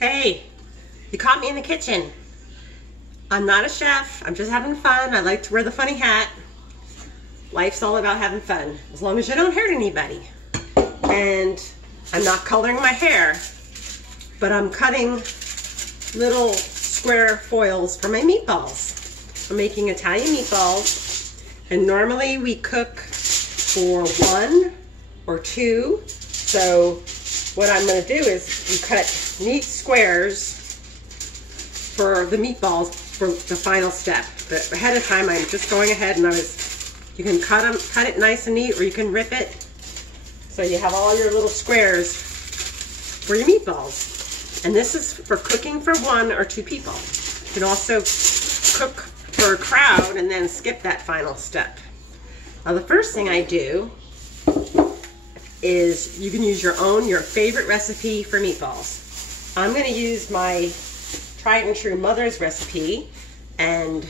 Hey, you caught me in the kitchen. I'm not a chef, I'm just having fun. I like to wear the funny hat. Life's all about having fun, as long as you don't hurt anybody. And I'm not coloring my hair, but I'm cutting little square foils for my meatballs. I'm making Italian meatballs, and normally we cook for 1 or 2. So what I'm going to do is you cut neat squares for the meatballs for the final step. But ahead of time, I'm just going ahead and you can cut it nice and neat, or you can rip it. So you have all your little squares for your meatballs. And this is for cooking for 1 or 2 people. You can also cook for a crowd and then skip that final step. Now the first thing I do is you can use your favorite recipe for meatballs. I'm going to use my tried and true mother's recipe, and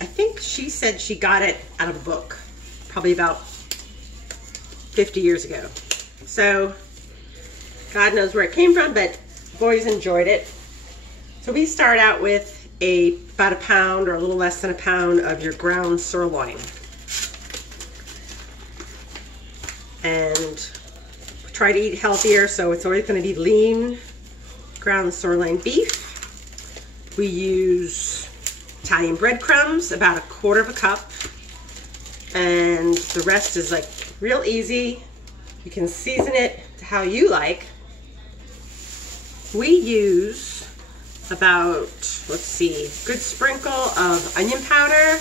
I think she said she got it out of a book, probably about 50 years ago. So God knows where it came from, but I've always enjoyed it. So we start out with about a pound or a little less than a pound of your ground sirloin. And try to eat healthier, so it's always going to be lean ground sirloin beef. We use Italian breadcrumbs, about 1/4 cup, and the rest is like real easy. You can season it to how you like. We use about, let's see, a good sprinkle of onion powder.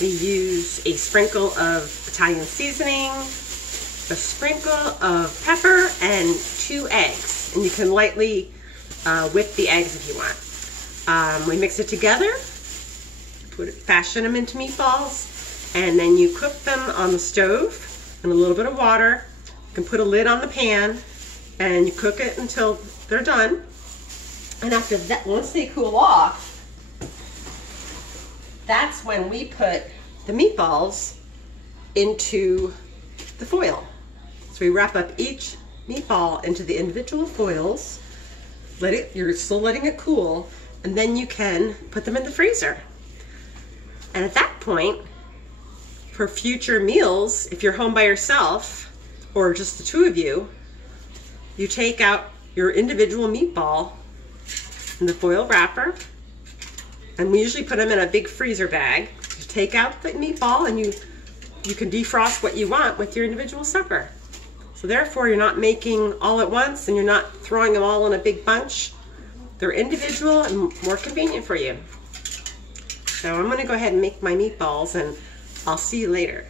We use a sprinkle of Italian seasoning, a sprinkle of pepper, and 2 eggs. And you can lightly whip the eggs if you want. We mix it together, fashion them into meatballs, and then you cook them on the stove in a little bit of water. You can put a lid on the pan, and you cook it until they're done. And after that, once they cool off, that's when we put the meatballs into the foil. So we wrap up each meatball into the individual foils. You're still letting it cool, and then you can put them in the freezer. And at that point, for future meals, if you're home by yourself or just the 2 of you, you take out your individual meatball in the foil wrapper, and we usually put them in a big freezer bag. You take out the meatball, and you can defrost what you want with your individual supper. So therefore, you're not making all at once, and you're not throwing them all in a big bunch. They're individual and more convenient for you. So I'm going to go ahead and make my meatballs, and I'll see you later.